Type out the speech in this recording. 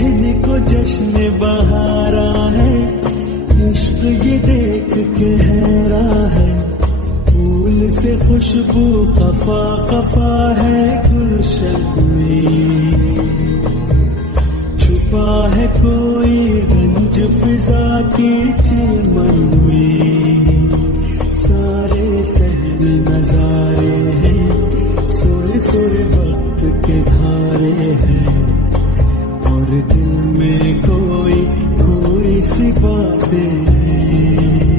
कहने को जश्न बहारा है, इश्क ये देख के हैरा है। फूल से खुशबू खफा खफा है गुलशन में, छुपा है कोई रंज फिजा की चमन में। सारे सहन नजारे हैं, सोरे सोरे वक्त के धारे हैं, और दिल में कोई कोई सी बातें हैं।